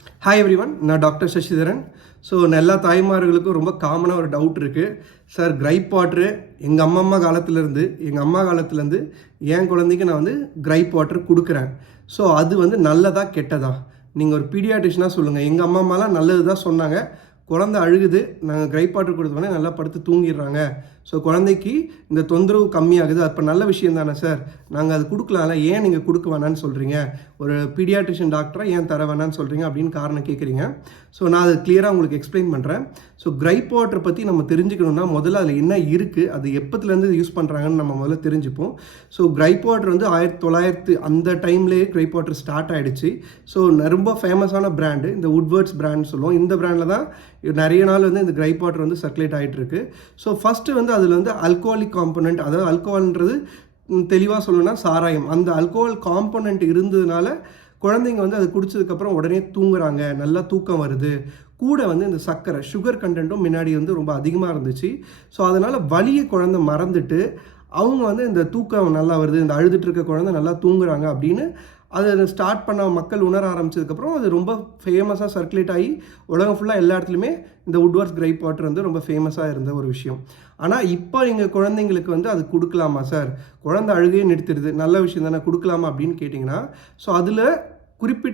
Hi everyone, நான் doctor Sasitharan. So எல்லா தாய்மார்களுக்கும் ரொம்ப காமனாக ஒரு டவுட் இருக்குது. சார், கிரைப் வாட்ரு எங்கள் அம்மா காலத்துலேருந்து என் குழந்தைக்கு நான் வந்து கிரைப் வாட்டர் கொடுக்குறேன். ஸோ அது வந்து நல்லதா கெட்டதா? நீங்கள் ஒரு பீடியாட்ரிஷனாக சொல்லுங்கள். எங்கள் அம்மாலாம் நல்லது தான் சொன்னாங்க. குழந்தை அழுகுது, நாங்கள் கிரைப் வாட்டர் கொடுத்தோடனே நல்லா படுத்து தூங்கிடுறாங்க. ஸோ குழந்தைக்கு இந்த தொந்தரவு கம்மியாகுது. அப்போ நல்ல விஷயம் தானே சார்? நாங்கள் அது கொடுக்கலாம்ல, ஏன் நீங்கள் கொடுக்க வேணான்னு சொல்கிறீங்க? ஒரு பீடியாட்ரிஷியன் டாக்டராக ஏன் தர வேணான்னு சொல்கிறீங்க அப்படின்னு காரணம் கேட்குறீங்க. ஸோ நான் அதை கிளியராக உங்களுக்கு எக்ஸ்பிளைன் பண்ணுறேன். ஸோ கிரைப் வாட்டர் பற்றி நம்ம தெரிஞ்சுக்கணுன்னா முதல்ல அதில் என்ன இருக்குது, அது எப்போத்துலேருந்து யூஸ் பண்ணுறாங்கன்னு நம்ம முதல்ல தெரிஞ்சுப்போம். ஸோ கிரைப் வாட்டர் வந்து 1900 அந்த டைம்லேயே கிரைப் வாட்டர் ஸ்டார்ட் ஆகிடுச்சு. ஸோ ரொம்ப ஃபேமஸான பிராண்டு இந்த வுட்வர்ட்ஸ் பிராண்ட் சொல்லுவோம். இந்த பிராண்டில் தான் நிறைய நாள் வந்து இந்த கிரைப் வாட்டர் வந்து சர்க்குலேட் ஆகிட்டு இருக்கு. ஸோ ஃபஸ்ட்டு வந்து அதில் வந்து அல்கோஹாலிக் காம்பனண்ட், அதாவது அல்கோஹால்ன்றது தெளிவாக சொல்லணும்னா சாராயம், அந்த அல்கோஹால் காம்பனண்ட் இருந்ததுனால குழந்தைங்க வந்து அது குடிச்சதுக்கப்புறம் உடனே தூங்குறாங்க, நல்லா தூக்கம் வருது. கூட வந்து இந்த சர்க்கரை சுகர் கண்டென்ட்டும் முன்னாடி வந்து ரொம்ப அதிகமாக இருந்துச்சு. ஸோ அதனால் வலியை குழந்தை மறந்துட்டு அவங்க வந்து இந்த தூக்கம் நல்லா வருது, இந்த அழுதுட்டு இருக்க குழந்தை நல்லா தூங்குறாங்க அப்படின்னு அதை ஸ்டார்ட் பண்ண மக்கள் உணர ஆரம்பிச்சதுக்கப்புறம் அது ரொம்ப ஃபேமஸாக சர்க்குலேட் ஆகி உலகம் ஃபுல்லாக எல்லா இடத்துலையுமே இந்த வுட்வர்ட்ஸ் கிரைப் வாட்டர் வந்து ரொம்ப ஃபேமஸாக இருந்த ஒரு விஷயம். ஆனால் இப்போ எங்கள் குழந்தைங்களுக்கு வந்து அது கொடுக்கலாமா சார்? குழந்தை அழுகையே நிறுத்திடுது, நல்ல விஷயம் தானே, கொடுக்கலாமா அப்படின்னு கேட்டிங்கன்னா, ஸோ அதில் குறிப்பிட்ட